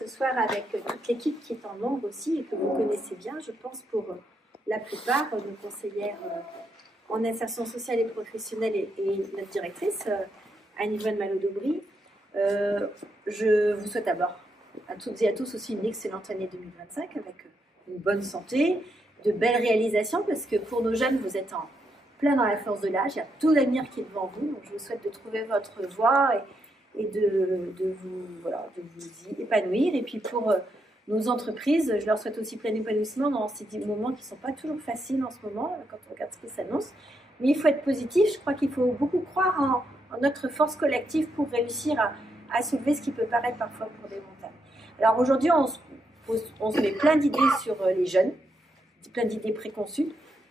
ce soir avec toute l'équipe qui est en nombre aussi et que vous connaissez bien, je pense, pour la plupart, nos conseillères en insertion sociale et professionnelle et notre directrice, Anne-Yvonne Malo-Daubry. Je vous souhaite d'abord à toutes et à tous aussi une excellente année 2025 avec une bonne santé, de belles réalisations, parce que pour nos jeunes, vous êtes en plein dans la force de l'âge, il y a tout l'avenir qui est devant vous, donc je vous souhaite de trouver votre voie et de vous y épanouir. Et puis pour nos entreprises, je leur souhaite aussi plein épanouissement dans ces moments qui ne sont pas toujours faciles en ce moment, quand on regarde ce qui s'annonce. Mais il faut être positif, je crois qu'il faut beaucoup croire en notre force collective pour réussir à soulever ce qui peut paraître parfois pour des montagnes. Alors aujourd'hui, on se met plein d'idées sur les jeunes, plein d'idées préconçues.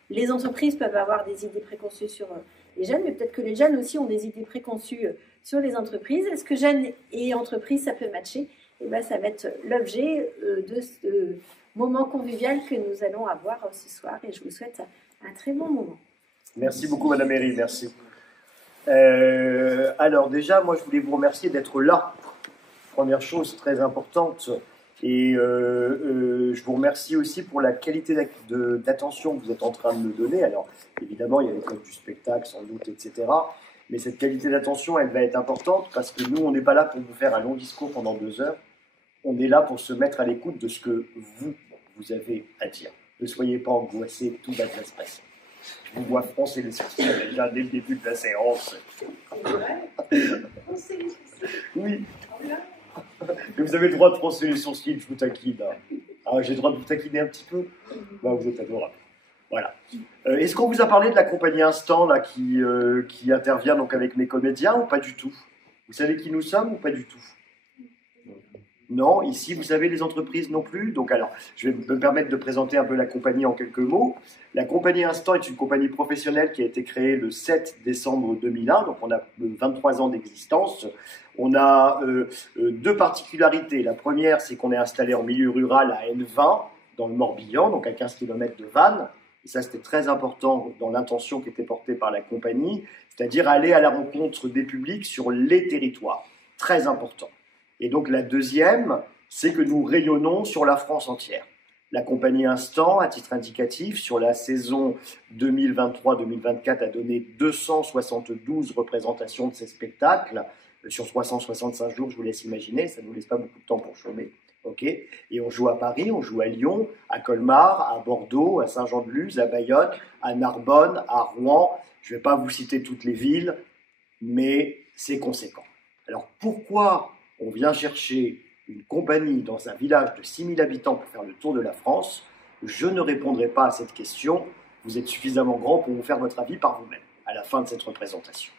Les entreprises peuvent avoir des idées préconçues sur les jeunes, mais peut-être que les jeunes aussi ont des idées préconçues sur les entreprises. Est-ce que jeunes et entreprises, ça peut matcher? Et bien, ça va être l'objet de ce moment convivial que nous allons avoir ce soir. Et je vous souhaite un très bon moment. Merci beaucoup, Madame Méry, merci. Alors déjà, moi, je voulais vous remercier d'être là. Première chose très importante. Et je vous remercie aussi pour la qualité d'attention que vous êtes en train de me donner. Alors, évidemment, il y a les codes du spectacle, sans doute, etc. Mais cette qualité d'attention, elle va être importante parce que nous, on n'est pas là pour vous faire un long discours pendant 2 heures. On est là pour se mettre à l'écoute de ce que vous avez à dire. Ne soyez pas angoissés, tout va bien se passer. Je vous vois froncer les sourcils déjà dès le début de la séance. C'est vrai. Oui. Mais vous avez le droit de froncer les sourcils, je vous taquine. Ah, j'ai le droit de vous taquiner un petit peu. Bah, vous êtes adorable. Voilà. Est-ce qu'on vous a parlé de la compagnie Instant là, qui intervient donc avec mes comédiens ou pas du tout? Vous savez qui nous sommes ou pas du tout? Non, ici, vous savez, les entreprises non plus. Donc alors, je vais me permettre de présenter un peu la compagnie en quelques mots. La compagnie Instant est une compagnie professionnelle qui a été créée le 7 décembre 2001. Donc on a 23 ans d'existence. On a 2 particularités. La première, c'est qu'on est installé en milieu rural à N20, dans le Morbihan, donc à 15 km de Vannes. Et ça, c'était très important dans l'intention qui était portée par la compagnie, c'est-à-dire aller à la rencontre des publics sur les territoires. Très important. Et donc la deuxième, c'est que nous rayonnons sur la France entière. La compagnie Instant, à titre indicatif, sur la saison 2023-2024, a donné 272 représentations de ces spectacles. Sur 365 jours, je vous laisse imaginer, ça ne nous laisse pas beaucoup de temps pour chômer. Okay. Et on joue à Paris, on joue à Lyon, à Colmar, à Bordeaux, à Saint-Jean-de-Luz, à Bayonne, à Narbonne, à Rouen. Je ne vais pas vous citer toutes les villes, mais c'est conséquent. Alors pourquoi on vient chercher une compagnie dans un village de 6000 habitants pour faire le tour de la France? Je ne répondrai pas à cette question. Vous êtes suffisamment grand pour vous faire votre avis par vous-même à la fin de cette représentation.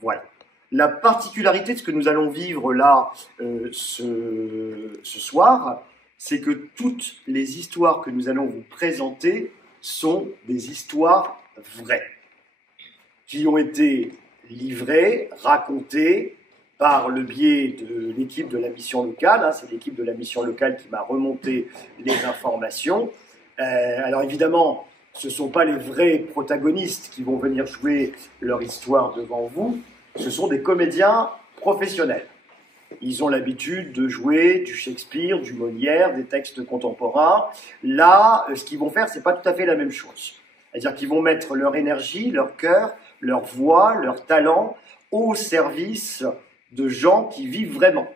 Voilà. La particularité de ce que nous allons vivre là ce soir, c'est que toutes les histoires que nous allons vous présenter sont des histoires vraies, qui ont été livrées, racontées par le biais de l'équipe de la mission locale. C'est l'équipe de la mission locale qui m'a remonté les informations. Alors évidemment, ce ne sont pas les vrais protagonistes qui vont venir jouer leur histoire devant vous. Ce sont des comédiens professionnels. Ils ont l'habitude de jouer du Shakespeare, du Molière, des textes contemporains. Là, ce qu'ils vont faire, ce n'est pas tout à fait la même chose. C'est-à-dire qu'ils vont mettre leur énergie, leur cœur, leur voix, leur talent au service de gens qui vivent vraiment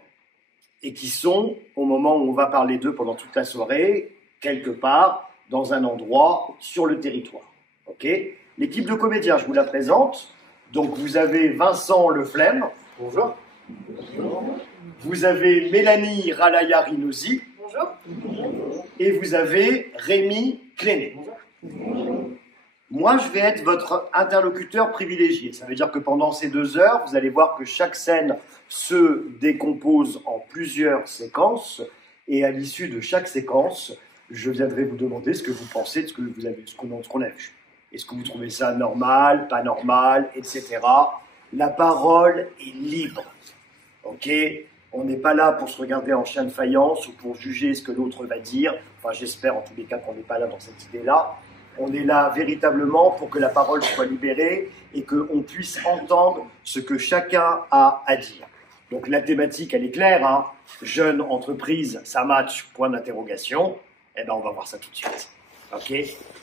et qui sont, au moment où on va parler d'eux pendant toute la soirée, quelque part dans un endroit sur le territoire. Okay. L'équipe de comédiens, je vous la présente. Donc vous avez Vincent Leflemme. Bonjour. Bonjour. Vous avez Mélanie Ralaya-Rinosi. Bonjour. Et vous avez Rémi Cléné. Bonjour. Moi, je vais être votre interlocuteur privilégié. Ça veut dire que pendant ces 2 heures, vous allez voir que chaque scène se décompose en plusieurs séquences. Et à l'issue de chaque séquence, je viendrai vous demander ce que vous pensez de ce qu'on a vu. Est-ce que vous trouvez ça normal, pas normal, etc. La parole est libre. Ok? On n'est pas là pour se regarder en chien de faïence ou pour juger ce que l'autre va dire. Enfin, j'espère en tous les cas qu'on n'est pas là dans cette idée-là. On est là véritablement pour que la parole soit libérée et qu'on puisse entendre ce que chacun a à dire. Donc la thématique, elle est claire, hein. Jeune entreprise, ça match, point d'interrogation. Eh ben, on va voir ça tout de suite. Ok.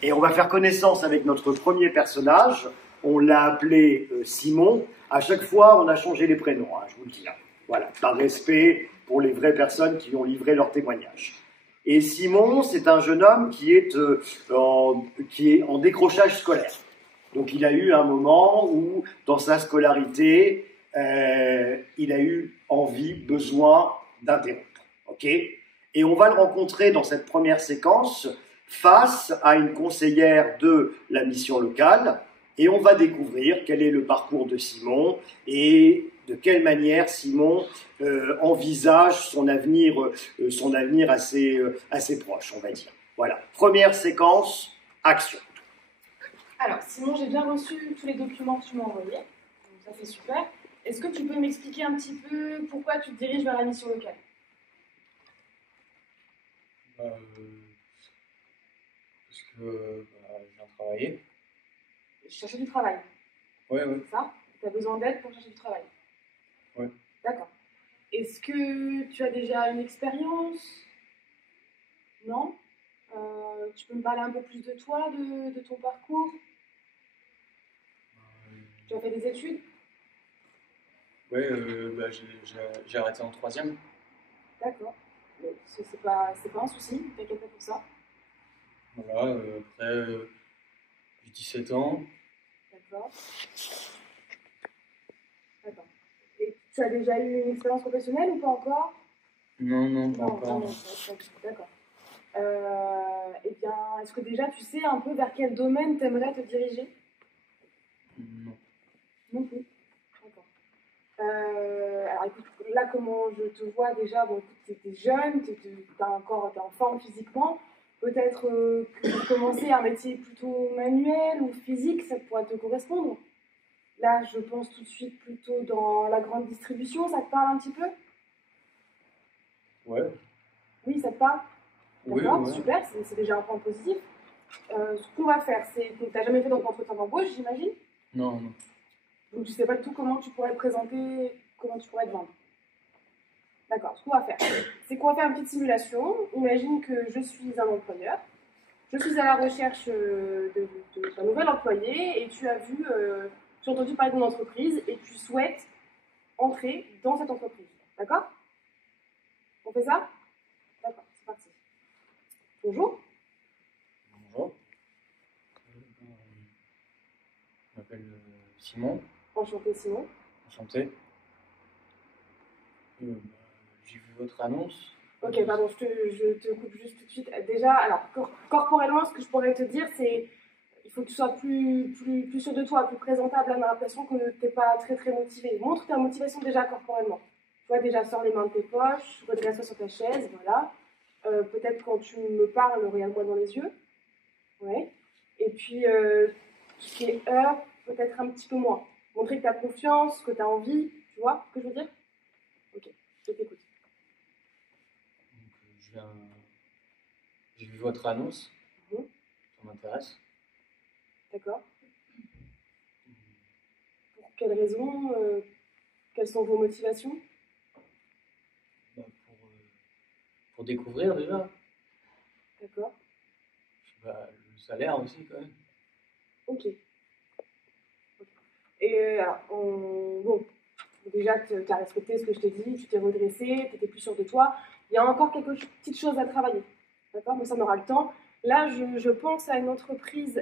Et on va faire connaissance avec notre premier personnage. On l'a appelé Simon. À chaque fois, on a changé les prénoms, hein, je vous le dis. Hein. Voilà, par respect pour les vraies personnes qui ont livré leur témoignage. Et Simon, c'est un jeune homme qui est en décrochage scolaire. Donc il a eu un moment où, dans sa scolarité, il a eu envie, besoin d'interrompre. Ok. Et on va le rencontrer dans cette première séquence face à une conseillère de la mission locale et on va découvrir quel est le parcours de Simon et de quelle manière Simon envisage son avenir assez proche, on va dire. Voilà, première séquence, action. Alors, Simon, j'ai bien reçu tous les documents que tu m'as envoyés, donc ça c'est super. Est-ce que tu peux m'expliquer un petit peu pourquoi tu te diriges vers la mission locale? Parce que je viens de travailler. Chercher du travail. Ouais. C'est ça? Tu as besoin d'aide pour chercher du travail? Ouais. D'accord. Est-ce que tu as déjà une expérience? Non? Tu peux me parler un peu plus de toi, de ton parcours? Tu as fait des études? Ouais, j'ai arrêté en 3e. D'accord. C'est pas un souci, t'inquiète pas pour ça. Voilà, après, j'ai 17 ans. D'accord. D'accord. Et tu as déjà eu une expérience professionnelle ou pas encore? Non, pas encore. Non, d'accord. Eh bien, est-ce que déjà tu sais un peu vers quel domaine tu aimerais te diriger? Non. Non plus. D'accord. Alors écoute, là comment je te vois déjà, bon, tu es jeune, tu es en forme physiquement. Peut-être que commencer un métier plutôt manuel ou physique, ça pourrait te correspondre. Là, je pense tout de suite plutôt dans la grande distribution, ça te parle un petit peu? Ouais. Oui, ça te parle? D'accord, Oui. super, c'est déjà un point positif. Ce qu'on va faire, c'est que tu n'as jamais fait d'entretien d'embauche, j'imagine? Non. Donc tu ne sais pas du tout comment tu pourrais te présenter, comment tu pourrais te vendre. D'accord, ce qu'on va faire, c'est qu'on va faire une petite simulation. Imagine que je suis un employeur. Je suis à la recherche d'un nouvel employé et tu as entendu parler d'une entreprise et tu souhaites entrer dans cette entreprise. D'accord? On fait ça? D'accord, c'est parti. Bonjour. Bonjour. Je m'appelle Simon. Enchanté, Simon. Enchanté. J'ai vu votre annonce. Ok, pardon, je te coupe juste tout de suite. Déjà, alors, corporellement, ce que je pourrais te dire, c'est il faut que tu sois plus sûr de toi, plus présentable. Là, on a l'impression que tu n'es pas très, très motivé. Montre ta motivation déjà corporellement. Tu vois, déjà, sors les mains de tes poches, redresse-toi sur ta chaise, voilà. Peut-être quand tu me parles, regarde-moi dans les yeux. Ouais. Et puis, tout ce qui est heure, peut-être un petit peu moins. Montrer que tu as confiance, que tu as envie, tu vois ce que je veux dire? Ok, je t'écoute. J'ai vu votre annonce. Mhm. Ça m'intéresse. D'accord. Pour quelles raisons? Quelles sont vos motivations? Pour découvrir déjà. D'accord. Le salaire aussi quand même. Ok. Et alors, bon, déjà, tu as respecté ce que je t'ai dit, tu t'es redressé, tu étais plus sûr de toi. Il y a encore quelques petites choses à travailler. D'accord? Mais ça, on aura le temps. Là, je pense à une entreprise,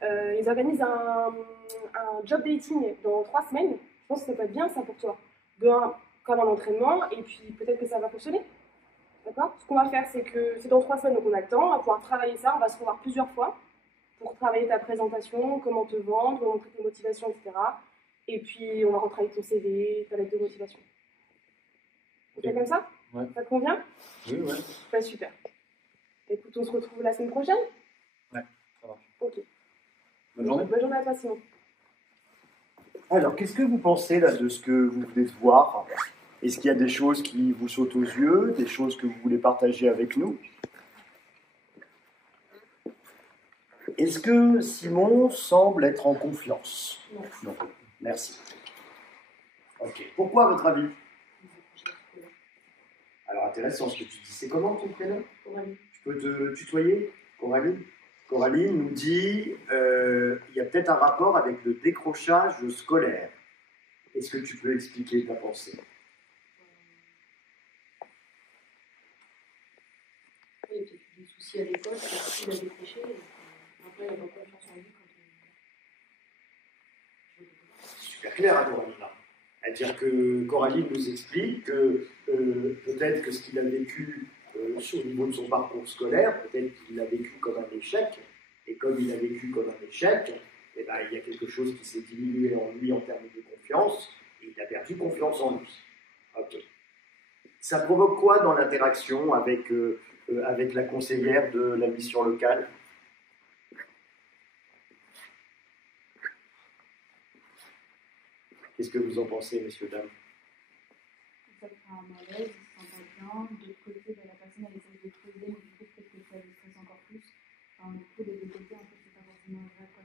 ils organisent un job dating dans 3 semaines. Je pense que ça peut être bien ça pour toi. Comme un entraînement, et puis peut-être que ça va fonctionner. D'accord? Ce qu'on va faire, c'est que c'est dans 3 semaines, donc on a le temps, on va pouvoir travailler ça, on va se revoir plusieurs fois pour travailler ta présentation, comment te vendre, montrer tes motivations, etc. Et puis on va retravailler ton CV, ta lettre de motivation. On fait comme ça? Ouais. Ça te convient? Oui, ouais. Bah, super. Écoute, on se retrouve la semaine prochaine? Ouais, ça marche. Ok. Bonne journée. Bonne journée à toi, Simon. Alors, qu'est-ce que vous pensez là de ce que vous venez de voir? Est-ce qu'il y a des choses qui vous sautent aux yeux, des choses que vous voulez partager avec nous? Est-ce que Simon semble être en confiance? Non. Non. Merci. Ok. Pourquoi, à votre avis? Alors, intéressant ce que tu dis. C'est comment ton prénom? Coralie. Je peux te tutoyer, Coralie? Coralie nous dit il y a peut-être un rapport avec le décrochage scolaire. Est-ce que tu peux expliquer ta pensée? Il y a peut-être eu des soucis à l'école, il a décroché. Après, il n'a pas confiance en lui quand C'est super clair, hein, Coralie, là. C'est-à-dire que Coralie nous explique que peut-être que ce qu'il a vécu au niveau de son parcours scolaire, peut-être qu'il l'a vécu comme un échec, et comme il a vécu comme un échec, eh ben, il y a quelque chose qui s'est diminué en lui en termes de confiance, et il a perdu confiance en lui. Ok. Ça provoque quoi dans l'interaction avec la conseillère de la mission locale? Qu'est-ce que vous en pensez, messieurs, dames? Ça fait un malaise, il se sent pas bien. De l'autre côté, la personne elle essaie de creuser, mais du coup, peut-être que ça le stresse encore plus. Enfin, du coup, des deux côtés, en fait, c'est pas forcément vrai quoi.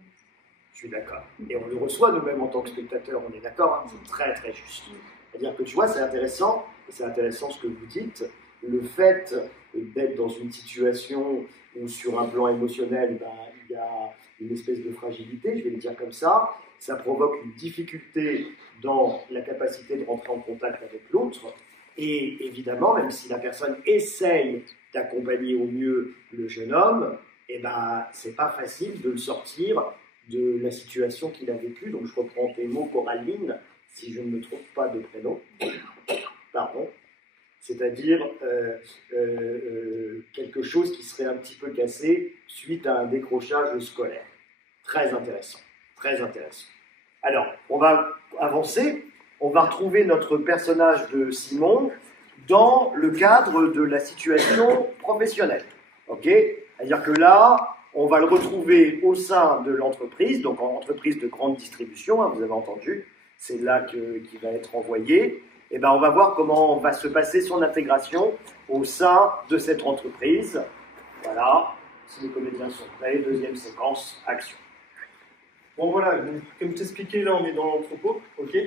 Je suis d'accord. Et on le reçoit nous-mêmes en tant que spectateurs, on est d'accord, hein, c'est très très juste. C'est-à-dire que tu vois, c'est intéressant, et c'est intéressant ce que vous dites, le fait d'être dans une situation où sur un plan émotionnel, ben, il y a une espèce de fragilité, je vais le dire comme ça provoque une difficulté dans la capacité de rentrer en contact avec l'autre, et évidemment, même si la personne essaye d'accompagner au mieux le jeune homme, eh ben, c'est pas facile de le sortir de la situation qu'il a vécue. Donc je reprends tes mots, Coraline, si je ne me trompe pas de prénom, pardon, c'est-à-dire quelque chose qui serait un petit peu cassé suite à un décrochage scolaire. Très intéressant, très intéressant. Alors, on va avancer, on va retrouver notre personnage de Simon dans le cadre de la situation professionnelle. Ok? C'est-à-dire que là, on va le retrouver au sein de l'entreprise, donc en entreprise de grande distribution, hein, vous avez entendu, c'est là qu'il va être envoyé. Et ben, on va voir comment va se passer son intégration au sein de cette entreprise. Voilà, si les comédiens sont prêts, deuxième séquence, action. Bon voilà, donc, comme je t'expliquais, là on est dans l'entrepôt, ok?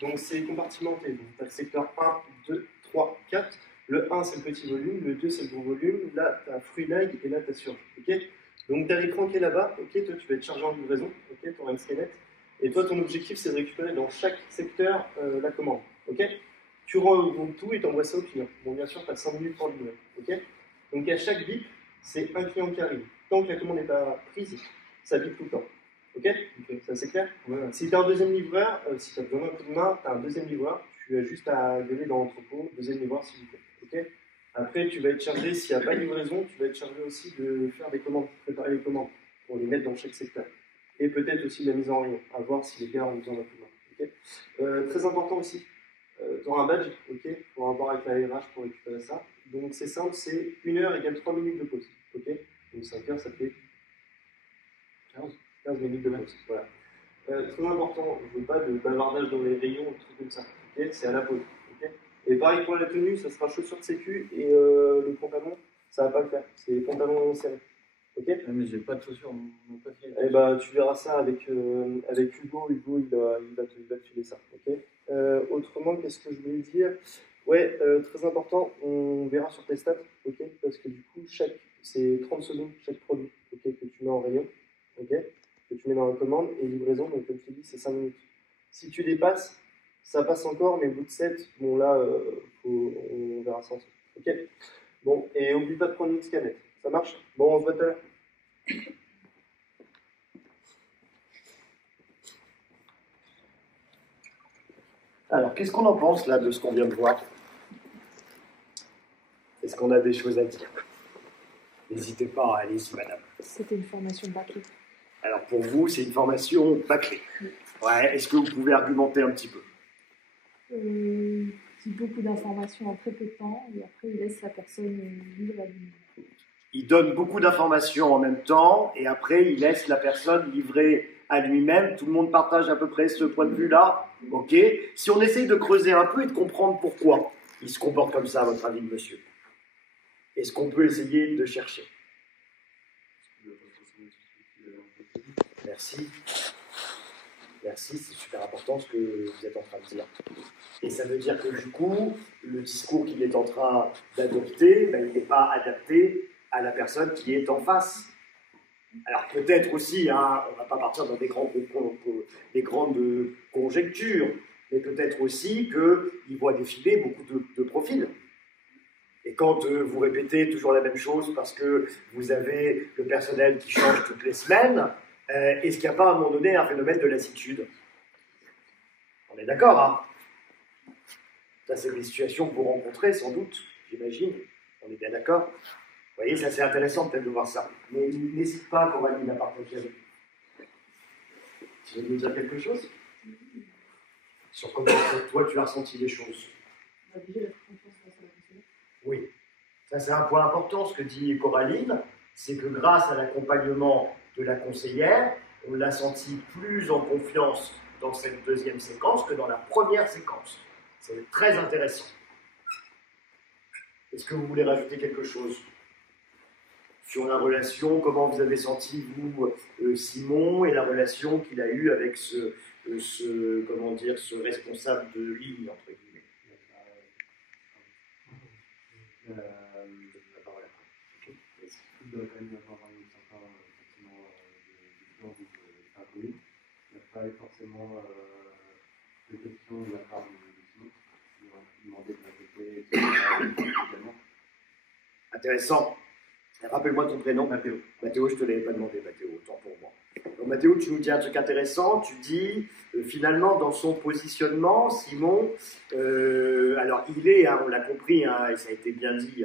Donc c'est compartimenté. Donc tu as le secteur 1, 2, 3, 4. Le 1 c'est le petit volume, le 2 c'est le gros volume, là tu as fruits d'ail et là tu as surge, ok? Donc tu as l'écran qui est là-bas, ok? Toi tu vas être chargé en livraison, ok? Tu auras une squelette. Et toi ton objectif c'est de récupérer dans chaque secteur la commande, ok? Tu regroupes tout et tu envoies ça au client. Bon bien sûr tu as 5 minutes pour livrer, ok? Donc à chaque bip, c'est un client qui arrive. Tant que la commande n'est pas prise, ça bip tout le temps. Ok, ça c'est clair. Ouais. Si tu as un deuxième livreur, si tu as besoin d'un coup de main, tu as un deuxième livreur, tu as juste à gueuler dans l'entrepôt, deuxième livreur s'il vous plaît. Okay. Après, tu vas être chargé, s'il n'y a pas de livraison, tu vas être chargé aussi de faire des commandes, préparer les commandes pour les mettre dans chaque secteur. Et peut-être aussi la mise en rayon, à voir si les gars ont besoin d'un coup de main. Okay. Très important aussi, tu auras un badge pour avoir avec la RH pour récupérer ça. Donc c'est simple, c'est 1 heure égale 3 minutes de pause. Okay. Donc 5 heures, ça fait 15 minutes de pause. Voilà. Très important, je ne veux pas de bavardage dans les rayons, des trucs comme ça. Okay, c'est à la pause. Okay. Et pareil pour la tenue, ça sera chaussures de sécu et le pantalon, ça ne va pas le faire. C'est pantalon serré. Okay. Mais j'ai pas de chaussures, mon papier. Et bah, tu verras ça avec Hugo. Hugo, il va te filer ça. Okay. Autrement, qu'est-ce que je voulais dire? Ouais, très important, on verra sur tes stats, okay, parce que du coup, c'est 30 secondes chaque produit okay, que tu mets en rayon. Okay, que tu mets dans la commande, et livraison, donc comme je te dis, c'est 5 minutes. Si tu dépasses, ça passe encore, mais au bout de 7, bon là, on verra ça ensemble. Ok. Bon, et oublie pas de prendre une scanette. Ça marche? Bon, on se voit tout à l'heure. Alors, qu'est-ce qu'on en pense là de ce qu'on vient de voir? Est-ce qu'on a des choses à dire? N'hésitez pas, allez-y, madame. C'était une formation bâclée. Alors pour vous, c'est une formation bâclée. Ouais, est-ce que vous pouvez argumenter un petit peu? C'est beaucoup d'informations en très peu de temps et après il laisse la personne vivre à lui-même. Il donne beaucoup d'informations en même temps et après il laisse la personne livrer à lui-même. Tout le monde partage à peu près ce point de vue-là. Ok. Si on essaye de creuser un peu et de comprendre pourquoi il se comporte comme ça, à votre avis, monsieur, est-ce qu'on peut essayer de chercher? Merci. Merci, c'est super important ce que vous êtes en train de dire. Et ça veut dire que du coup, le discours qu'il est en train d'adopter, ben, il n'est pas adapté à la personne qui est en face. Alors peut-être aussi, hein, on ne va pas partir dans des grandes conjectures, mais peut-être aussi qu'il voit défiler beaucoup de profils. Et quand vous répétez toujours la même chose parce que vous avez le personnel qui change toutes les semaines, est-ce qu'il n'y a pas à un moment donné un phénomène de lassitude? On est d'accord, hein? Ça, c'est des situations que vous rencontrez sans doute, j'imagine. On est bien d'accord? Vous voyez, ça c'est intéressant peut-être de voir ça. Mais n'hésite pas, Coralie, à partager avec nous. Tu veux nous dire quelque chose? Sur comment toi tu as ressenti les choses? Oui, ça c'est un point important, ce que dit Coraline, c'est que grâce à l'accompagnement de la conseillère, on l'a senti plus en confiance dans cette deuxième séquence que dans la première séquence. C'est très intéressant. Est-ce que vous voulez rajouter quelque chose sur la relation, comment vous avez senti, vous, Simon, et la relation qu'il a eue avec ce responsable de ligne, entre guillemets? Il doit quand même y avoir un certain sentiment d'évidence inconnu. Il n'y a pas forcément de questions de la part du Simon. Il demandait de répéter également. Intéressant. Rappelle-moi ton prénom. Mathéo. Mathéo, je ne te l'avais pas demandé, Mathéo, autant pour moi. Donc, Mathéo, tu nous dis un truc intéressant. Tu dis, finalement, dans son positionnement, Simon, alors il est, hein, on l'a compris, hein, et ça a été bien dit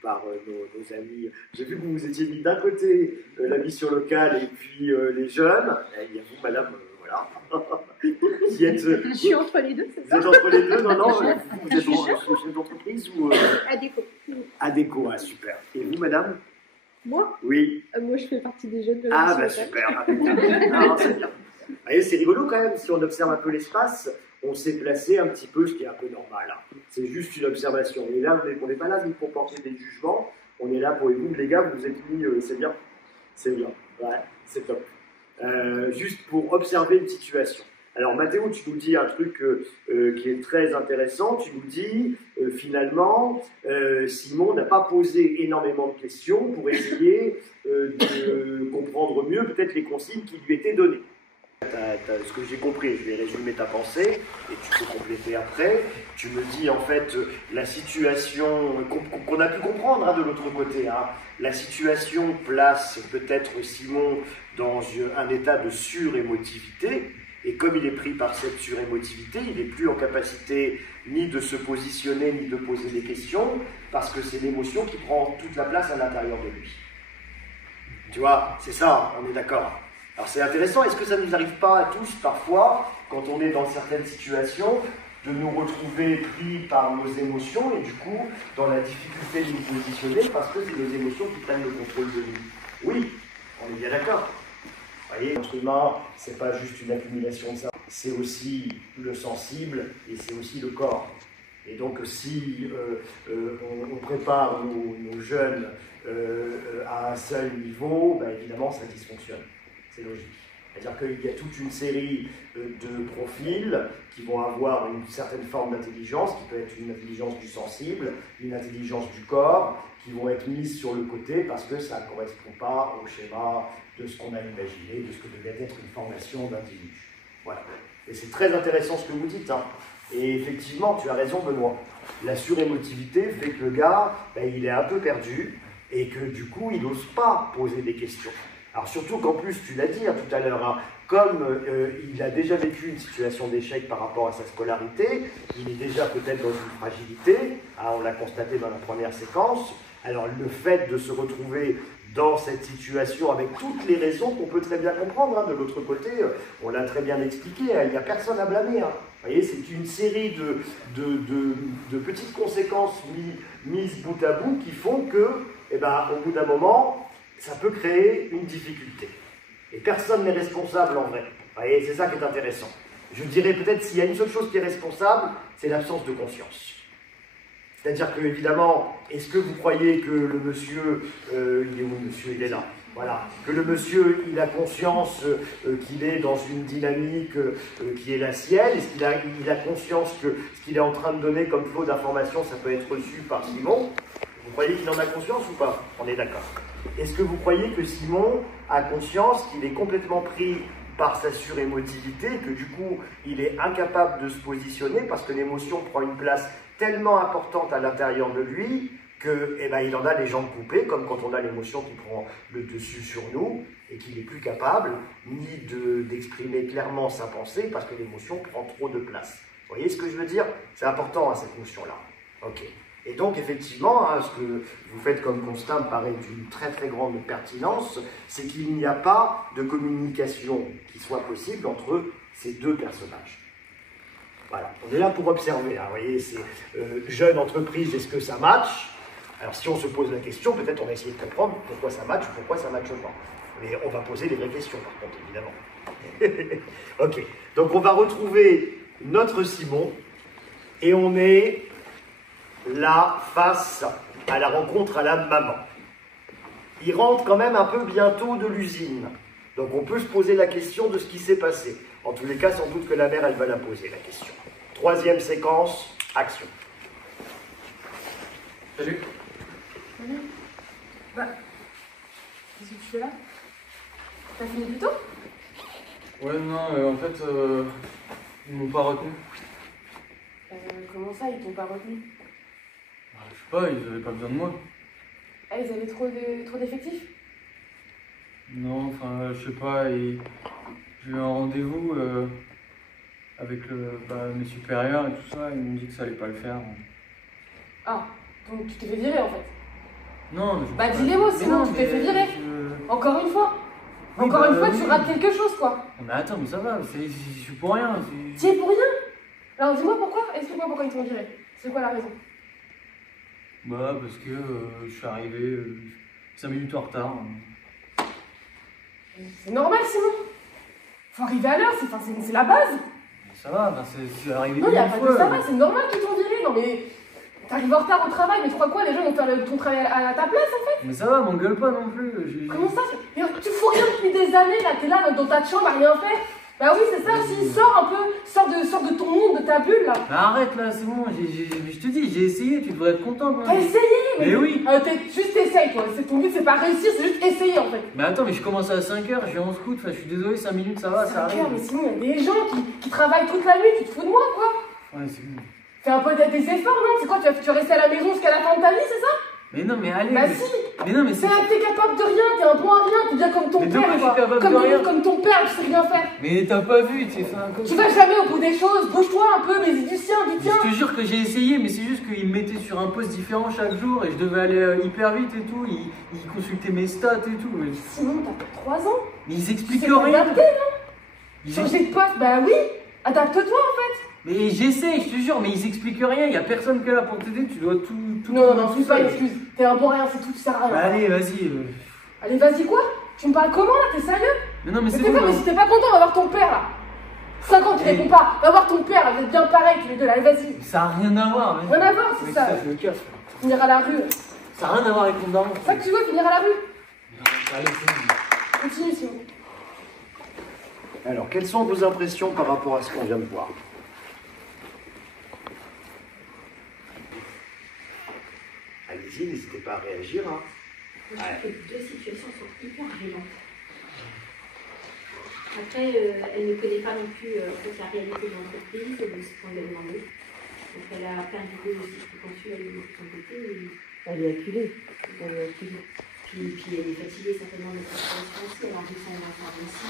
par nos amis. J'ai vu que vous vous étiez mis d'un côté la mission locale et puis les jeunes. Et il y a vous, madame, voilà. Je suis entre les deux, c'est ça? Vous êtes entre les deux, non, vous êtes chef d'entreprise ou Adéco. Adéco, ah, super. Et vous, madame? Moi Oui. Moi, je fais partie des jeunes de la Ah, bah mission locale. super, impeccable. Non, c'est bien. Vous voyez, c'est rigolo quand même, si on observe un peu l'espace, on s'est placé un petit peu, ce qui est un peu normal. Hein. C'est juste une observation. Et là, on n'est pas là ni pour porter des jugements, on est là pour vous, les gars, vous vous êtes mis, c'est bien. C'est bien, ouais, c'est top. Juste pour observer une situation. Alors Mathéo, tu nous dis un truc qui est très intéressant, tu nous dis finalement Simon n'a pas posé énormément de questions pour essayer de comprendre mieux peut-être les consignes qui lui étaient données. Ce que j'ai compris, je vais résumer ta pensée et tu peux compléter après. Tu me dis en fait la situation qu'on a pu comprendre hein, de l'autre côté. Hein. La situation place peut-être Simon dans un état de surémotivité. Et comme il est pris par cette surémotivité, il n'est plus en capacité ni de se positionner, ni de poser des questions, parce que c'est l'émotion qui prend toute la place à l'intérieur de lui. Tu vois, c'est ça, on est d'accord. Alors c'est intéressant, est-ce que ça ne nous arrive pas à tous, parfois, quand on est dans certaines situations, de nous retrouver pris par nos émotions, et du coup, dans la difficulté de nous positionner, parce que c'est nos émotions qui prennent le contrôle de nous? Oui, on est bien d'accord. Vous voyez, l'être humain, c'est pas juste une accumulation de ça, c'est aussi le sensible et c'est aussi le corps. Et donc, si on prépare nos jeunes à un seul niveau, ben, évidemment, ça dysfonctionne. C'est logique. C'est-à-dire qu'il y a toute une série de profils qui vont avoir une certaine forme d'intelligence, qui peut être une intelligence du sensible, une intelligence du corps, qui vont être mises sur le côté parce que ça ne correspond pas au schéma de ce qu'on a imaginé, de ce que devait être une formation d'individu. Voilà. Et c'est très intéressant ce que vous dites. Hein. Et effectivement, tu as raison, Benoît. La surémotivité fait que le gars, ben, il est un peu perdu et que du coup, il n'ose pas poser des questions. Alors surtout qu'en plus, tu l'as dit hein, tout à l'heure, hein, comme il a déjà vécu une situation d'échec par rapport à sa scolarité, il est déjà peut-être dans une fragilité, hein, on l'a constaté dans la première séquence. Alors le fait de se retrouver dans cette situation avec toutes les raisons qu'on peut très bien comprendre, hein, de l'autre côté, on l'a très bien expliqué, hein, il n'y a personne à blâmer. Hein. Vous voyez, c'est une série de petites conséquences mises bout à bout qui font que, eh ben, au bout d'un moment, ça peut créer une difficulté. Et personne n'est responsable en vrai. Vous voyez, c'est ça qui est intéressant. Je dirais peut-être s'il y a une seule chose qui est responsable, c'est l'absence de conscience. C'est-à-dire que, évidemment, est-ce que vous croyez que le monsieur, il est où le monsieur? Il est là. Voilà, que le monsieur, il a conscience qu'il est dans une dynamique qui est la sienne, est-ce qu'il a conscience que ce qu'il est en train de donner comme flot d'informations, ça peut être reçu par Simon? Vous croyez qu'il en a conscience ou pas? On est d'accord. Est-ce que vous croyez que Simon a conscience qu'il est complètement pris par sa surémotivité, que du coup, il est incapable de se positionner parce que l'émotion prend une place tellement importante à l'intérieur de lui que, eh ben, il en a les jambes coupées, comme quand on a l'émotion qui prend le dessus sur nous, et qu'il n'est plus capable ni d'exprimer clairement sa pensée, parce que l'émotion prend trop de place. Vous voyez ce que je veux dire? C'est important, hein, cette notion-là. Ok. Et donc, effectivement, hein, ce que vous faites comme constat me paraît d'une très très grande pertinence, c'est qu'il n'y a pas de communication qui soit possible entre ces deux personnages. Voilà, on est là pour observer, hein, vous voyez, c'est jeune entreprise, est-ce que ça match? Alors si on se pose la question, peut-être on va essayer de comprendre pourquoi ça match ou pourquoi ça ne matche pas. Mais on va poser les vraies questions par contre, évidemment. Ok, donc on va retrouver notre Simon et on est là face à la rencontre à la maman. Il rentre quand même un peu bientôt de l'usine. Donc on peut se poser la question de ce qui s'est passé. En tous les cas, sans doute que la mère, elle va la poser, la question. Troisième séquence, action. Salut. Salut. Bah, qu'est-ce que tu fais là? T'as fini plus tôt? Ouais, non, en fait, ils m'ont pas retenu. Comment ça, ils t'ont pas retenu? Bah, je sais pas, ils avaient pas besoin de moi. Ah, ils avaient trop d'effectifs? Non, enfin, je sais pas, j'ai eu un rendez-vous avec mes supérieurs et tout ça, ils m'ont dit que ça allait pas le faire. Ah, donc tu t'es fait virer en fait? Non, mais je... Bah dis les mots, sinon tu t'es fait virer. Encore une fois. Oui, Encore une fois, oui. tu rates quelque chose quoi. Mais attends, mais ça va, je suis pour rien. Tu es pour rien? Alors dis-moi pourquoi, explique-moi pourquoi ils t'ont viré. C'est quoi la raison? Bah, parce que je suis arrivé 5 minutes en retard. C'est normal sinon. Faut arriver à l'heure, c'est la base. Ça va, enfin, c'est arrivé Non, il n'y a une pas fois. de ça va, c'est normal qu'ils t'ont viré. Non mais t'arrives en retard au travail, mais tu crois quoi? Les gens vont faire ton travail à ta place en fait? Mais ça va, m'engueule pas non plus. Comment ça? Tu fous rien depuis des années là, t'es là dans ta chambre à rien faire. Bah oui, c'est ça aussi, sors un peu, sors de ton monde, de ta bulle là. Bah arrête là, c'est bon, je te dis, j'ai essayé, tu devrais être content. T'as essayé? Mais oui. Juste essaye toi, ton but c'est pas réussir, c'est juste essayer en fait. Mais attends, mais je commence à 5h, je vais en scout, enfin je suis désolé, 5 minutes ça va, ça arrive. Mais sinon il y a des gens qui travaillent toute la nuit, tu te fous de moi quoi. Ouais, c'est bon. Fais un peu des efforts, non? C'est quoi, tu vas rester à la maison jusqu'à la fin de ta vie, c'est ça? Mais non, mais allez. Bah mais... si. Mais non, mais c'est... T'es capable de rien, t'es un bon à rien, t'es bien comme ton mais père, je suis quoi. capable de rien. Comme ton père, tu sais rien faire. Mais t'as pas vu, tu fait un Tu vas jamais au bout des choses, bouge-toi un peu, mais dis du sien, du tien. Je te jure que j'ai essayé, mais c'est juste qu'ils me mettaient sur un poste différent chaque jour et je devais aller hyper vite et tout. Ils consultaient mes stats et tout. Mais... Sinon, t'as que 3 ans. Mais ils expliquent Tu sais rien. t'adapter, non? Changer de poste, bah oui. Adapte-toi en fait. Mais j'essaie, je te jure, mais ils expliquent rien. Il y a personne qui est là pour t'aider, tu dois tout. Non, suis pas une excuse. T'es un bon rien, c'est tout, tu sers à rien. Bah, allez, vas-y. Allez, vas-y quoi? Tu me parles comment là? T'es sérieux? Mais non, mais c'est bon. bon. Mais si t'es pas content, va voir ton père là. 5 ans, tu réponds pas. Va voir ton père, là, vous êtes bien pareil tous les deux là. Allez, vas-y. Ça a rien à voir. Rien à voir, c'est ça. Je me casse. Finir à la rue. Ça a rien à voir avec mon daron. C'est ça que tu veux, finir à la rue? Allez, c'est bon. Continue sinon. Alors, quelles sont vos impressions par rapport à ce qu'on vient de voir? Allez-y, n'hésitez pas à réagir. Hein. Je trouve que les deux situations sont hyper violentes. Après, elle ne connaît pas non plus la réalité de l'entreprise, de ce qu'on lui a demandé. Donc elle a plein d'idées aussi préconçues, elle est de son côté. Elle est acculée. Elle est acculée. Puis elle est fatiguée certainement de cette situation aussi, elle a envie de son enfant aussi.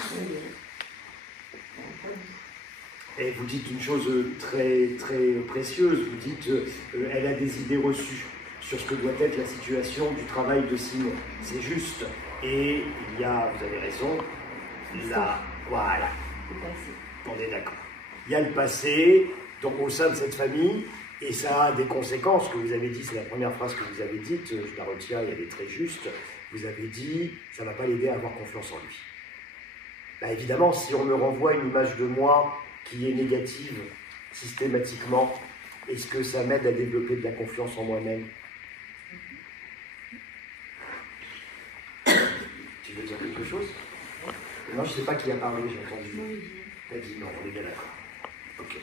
Et vous dites une chose très, très précieuse, vous dites elle a des idées reçues sur ce que doit être la situation du travail de Simon. C'est juste. Et il y a, vous avez raison, là, voilà. On est d'accord. Il y a le passé, donc au sein de cette famille, et ça a des conséquences que vous avez dit, c'est la première phrase que vous avez dite, je la retiens, elle est très juste. Vous avez dit, ça ne va pas l'aider à avoir confiance en lui. Bah, évidemment, si on me renvoie une image de moi qui est négative systématiquement, est-ce que ça m'aide à développer de la confiance en moi-même? Tu veux dire quelque chose? Non, je ne sais pas qui a parlé, j'ai entendu. Tu as dit non, on est bien d'accord. Ok.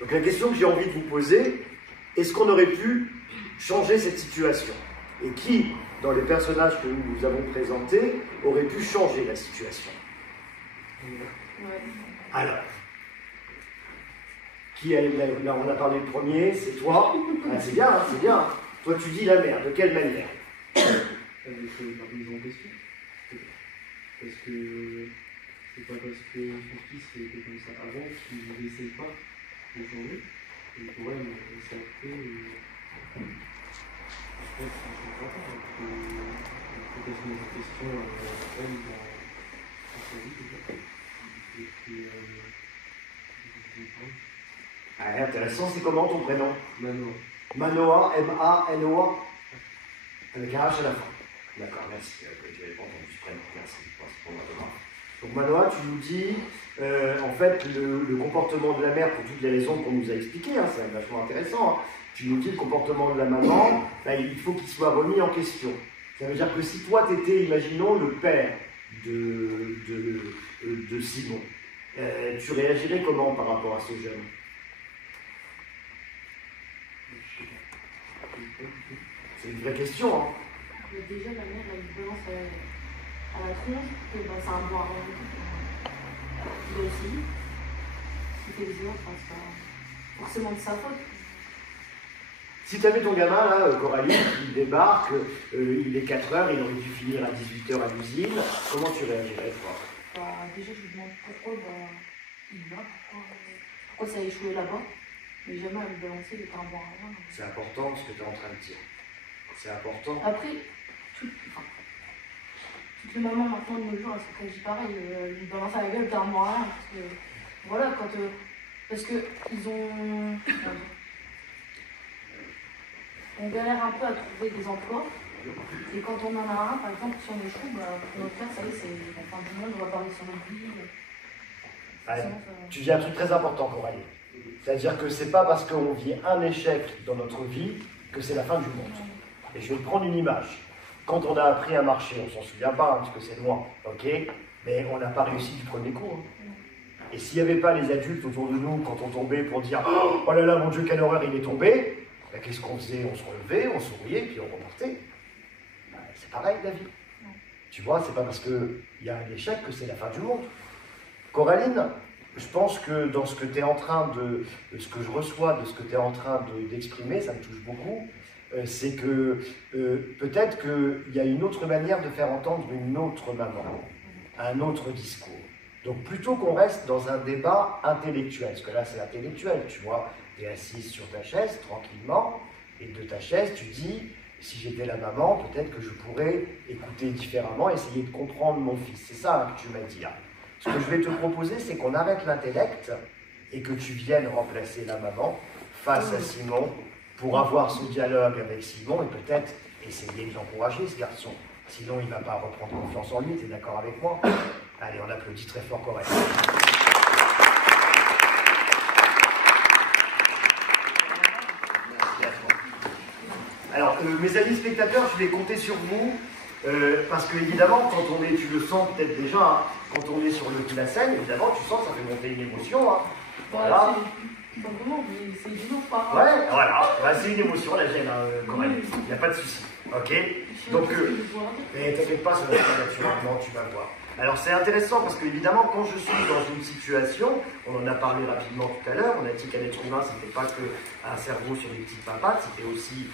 Donc la question que j'ai envie de vous poser, est-ce qu'on aurait pu changer cette situation? Et qui, dans les personnages que nous vous avons présentés, aurait pu changer la situation? Alors, qui a, là on a parlé le premier, c'est toi. Ah, c'est bien, hein, c'est bien. Toi tu dis la mère, de quelle manière? Avec la remise en question. Parce que c'est pas parce que son fils était comme ça avant qu'il n'essaie pas de changer. Et pour elle, c'est après. Après, ça ne changera pas. Il faut qu'elle se mette en question elle dans sa vie déjà. Et puis, Ah, intéressant, c'est comment ton prénom? Manoa. Manoa, M-A-N-O-A. Avec un H à la fin. D'accord, merci. Tu n'avais pas entendu ce prénom. Merci pour la remarque. Donc Manoa, tu nous dis, en fait, le comportement de la mère, pour toutes les raisons qu'on nous a expliquées, hein, c'est vachement intéressant, hein, tu nous dis le comportement de la maman, ben, il faut qu'il soit remis en question. Ça veut dire que si toi, tu étais, imaginons, le père de Simon, tu réagirais comment par rapport à ce jeune? C'est une vraie question, hein. Déjà, la mère a une violence à la tronche, que bah, c'est un bon à rien. Il a aussi. S'il fait des erreurs, c'est pas forcément de sa faute. Si tu avais ton gamin, là, Coralie, il débarque, il est 4 heures, il aurait dû finir à 18 h à l'usine, comment tu réagirais, toi? Bah, déjà, je lui demande pourquoi il va, pourquoi ça a échoué là-bas. Mais jamais à lui balancer, il était un bon à rien. C'est important ce que tu es en train de dire. C'est important. Après, toutes les mamans maintenant de nos jours, elles réagissent pareil, ils balancent à la gueule carrément à rien. Parce que, voilà, parce qu'ils ont. On galère un peu à trouver des emplois. Et quand on en a un, par exemple, si on échoue, bah, pour notre père, ça y est, c'est la fin du monde, on va parler sur notre vie. Tu dis un truc très important, Coralie. C'est-à-dire que c'est pas parce qu'on vit un échec dans notre vie que c'est la fin du monde. Et je vais te prendre une image. Quand on a appris à marcher, on s'en souvient pas, hein, parce que c'est loin, ok? Mais on n'a pas réussi du premier coup. Hein. Et s'il n'y avait pas les adultes autour de nous, quand on tombait, pour dire « Oh là là, mon Dieu, quelle horreur, il est tombé !» ben, qu'est-ce qu'on faisait? On se relevait, on souriait, puis on repartait. Ben, c'est pareil, la vie. Tu vois, c'est pas parce qu'il y a un échec que c'est la fin du monde. Coraline, je pense que dans ce que tu es en train de ce que je reçois, de ce que tu es en train d'exprimer, ça me touche beaucoup, c'est que peut-être qu'il y a une autre manière de faire entendre une autre maman, un autre discours. Donc plutôt qu'on reste dans un débat intellectuel, parce que là c'est intellectuel, tu vois, tu es assise sur ta chaise tranquillement, et de ta chaise tu dis, si j'étais la maman, peut-être que je pourrais écouter différemment, essayer de comprendre mon fils. C'est ça hein, que tu m'as dit. Hein. Ce que je vais te proposer, c'est qu'on arrête l'intellect et que tu viennes remplacer la maman face à Simon pour avoir ce dialogue avec Simon et peut-être essayer de l'encourager, ce garçon. Sinon, il ne va pas reprendre confiance en lui, tu es d'accord avec moi? Allez, on applaudit très fort Coralie. Merci à toi. Alors, mes amis spectateurs, je vais compter sur vous. Parce que évidemment, quand on est, tu le sens peut-être déjà, hein, quand on est sur la scène, évidemment, tu sens que ça fait monter une émotion. Hein. Voilà. C'est évident, pas. Ouais, voilà. Bah, c'est une émotion, la gêne, Coralie. Il n'y a pas de souci. Ok. Donc, t'inquiète pas, ça va être naturellement, tu vas voir. Alors, c'est intéressant parce que, évidemment, quand je suis dans une situation, on en a parlé rapidement tout à l'heure, on a dit qu'un être humain, ce n'était pas qu'un cerveau sur des petites papates, c'était aussi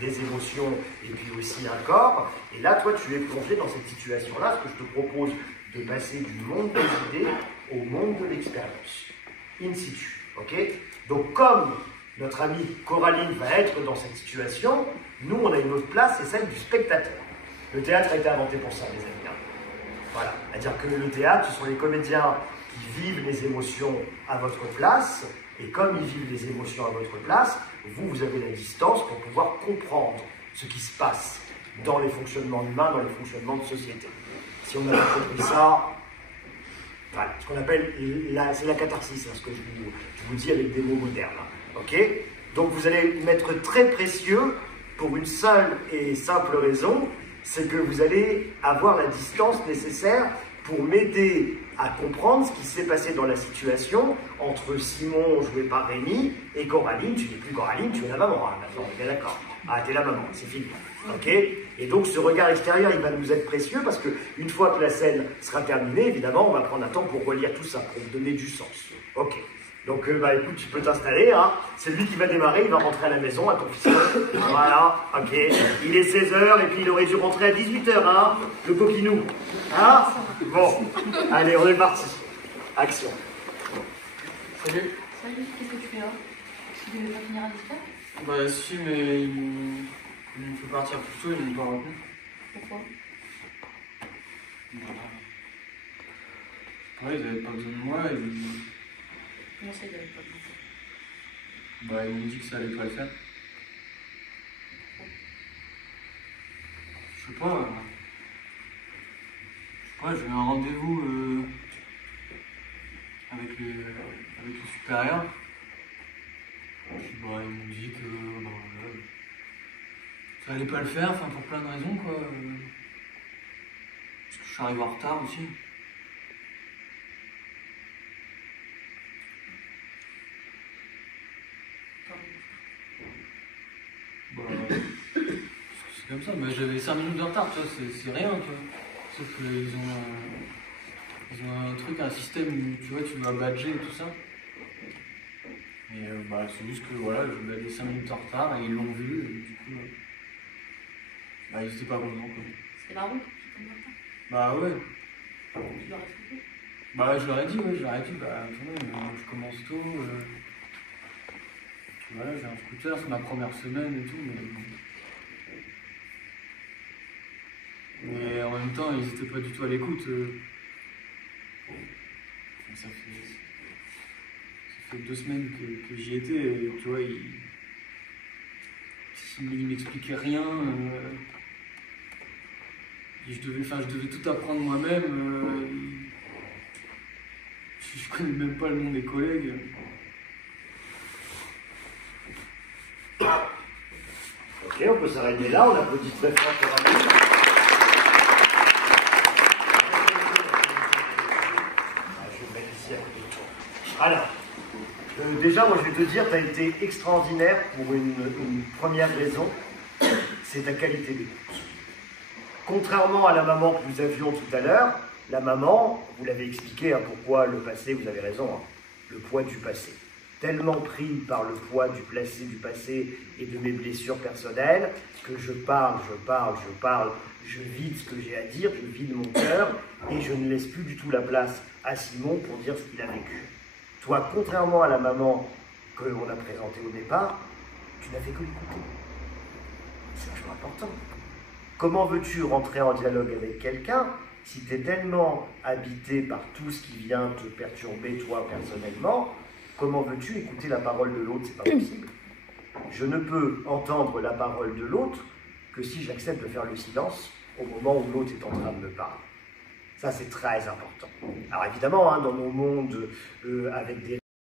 des émotions et puis aussi un corps. Et là, toi, tu es plongé dans cette situation-là. Ce que je te propose de passer du monde des idées au monde de l'expérience, in situ. Ok? Donc, comme notre amie Coraline va être dans cette situation, nous, on a une autre place, c'est celle du spectateur. Le théâtre a été inventé pour ça, les amis. Voilà, c'est-à-dire que le théâtre, ce sont les comédiens qui vivent les émotions à votre place, et comme ils vivent les émotions à votre place, vous avez la distance pour pouvoir comprendre ce qui se passe dans les fonctionnements humains, dans les fonctionnements de société. Si on a compris ça, voilà, ce qu'on appelle, c'est la catharsis, hein, ce que je vous dis avec des mots modernes. Hein, ok? Donc vous allez m'être très précieux pour une seule et simple raison, c'est que vous allez avoir la distance nécessaire pour m'aider à comprendre ce qui s'est passé dans la situation entre Simon, joué par Rémi, et Coraline. Tu n'es plus Coraline, tu es la maman, hein, maintenant, on est bien d'accord. Ah, t'es la maman, c'est fini. Ok? Et donc ce regard extérieur, il va nous être précieux parce que une fois que la scène sera terminée, évidemment, on va prendre un temps pour relire tout ça, pour donner du sens. Ok. Donc, écoute, tu peux t'installer, hein. C'est lui qui va démarrer, il va rentrer à la maison, à ton fiston. Voilà, ok. Il est 16h et puis il aurait dû rentrer à 18h, hein. Le coquinou. Hein? Bon. Allez, on est parti. Action. Salut. Salut, qu'est-ce que tu fais là? Tu devais pas finir à 18h? Bah si, mais il me fait partir plus tôt, il m'a pas retenu. Pourquoi? Voilà. Ouais, ils avaient pas besoin de moi, Comment ça, il avait pas besoin? bah, ils m'ont dit que ça allait pas le faire. Je sais pas, j'ai eu un rendez-vous avec le supérieur. Puis, bah, ils m'ont dit que bah, voilà, ça allait pas le faire, enfin pour plein de raisons quoi. Parce que je suis arrivé en retard aussi. Bah, c'est comme ça, mais j'avais 5 minutes de retard, tu vois, c'est rien, tu vois. Sauf qu'ils ont un truc, un système où tu vois, tu dois badger et tout ça. Et bah, c'est juste que voilà, j'avais 5 minutes en retard et ils l'ont vu, et du coup, bah, ils étaient pas contents quoi. C'était la route qui t'en retard. Bah ouais. Tu leur as expliqué? Bah je leur ai dit, ouais, bah attendez, je commence tôt. Voilà, j'ai un scooter, c'est ma première semaine et tout, mais en même temps, ils étaient pas du tout à l'écoute. Ça fait 2 semaines que j'y étais, et, tu vois, ils m'expliquaient rien. Je devais tout apprendre moi-même. Je connais même pas le nom des collègues. Ok, on peut s'arrêter là, on applaudit très fort pour Rémi. Je vais me mettre ici à côté de toi. Alors, déjà, moi je vais te dire, tu as été extraordinaire pour une première raison, c'est ta qualité d'écoute. Contrairement à la maman que nous avions tout à l'heure, la maman, vous l'avez expliqué, hein, pourquoi le passé, vous avez raison, hein, le poids du passé. Tellement pris par le poids du passé et de mes blessures personnelles, que je parle, je vide ce que j'ai à dire, je vide mon cœur, et je ne laisse plus du tout la place à Simon pour dire ce qu'il a vécu. Toi, contrairement à la maman qu'on a présentée au départ, tu n'as fait que l'écouter. C'est vachement important. Comment veux-tu rentrer en dialogue avec quelqu'un si tu es tellement habité par tout ce qui vient te perturber toi personnellement? Comment veux-tu écouter la parole de l'autre? C'est pas possible. Je ne peux entendre la parole de l'autre que si j'accepte de faire le silence au moment où l'autre est en train de me parler. Ça, c'est très important. Alors évidemment, hein, dans nos mondes avec des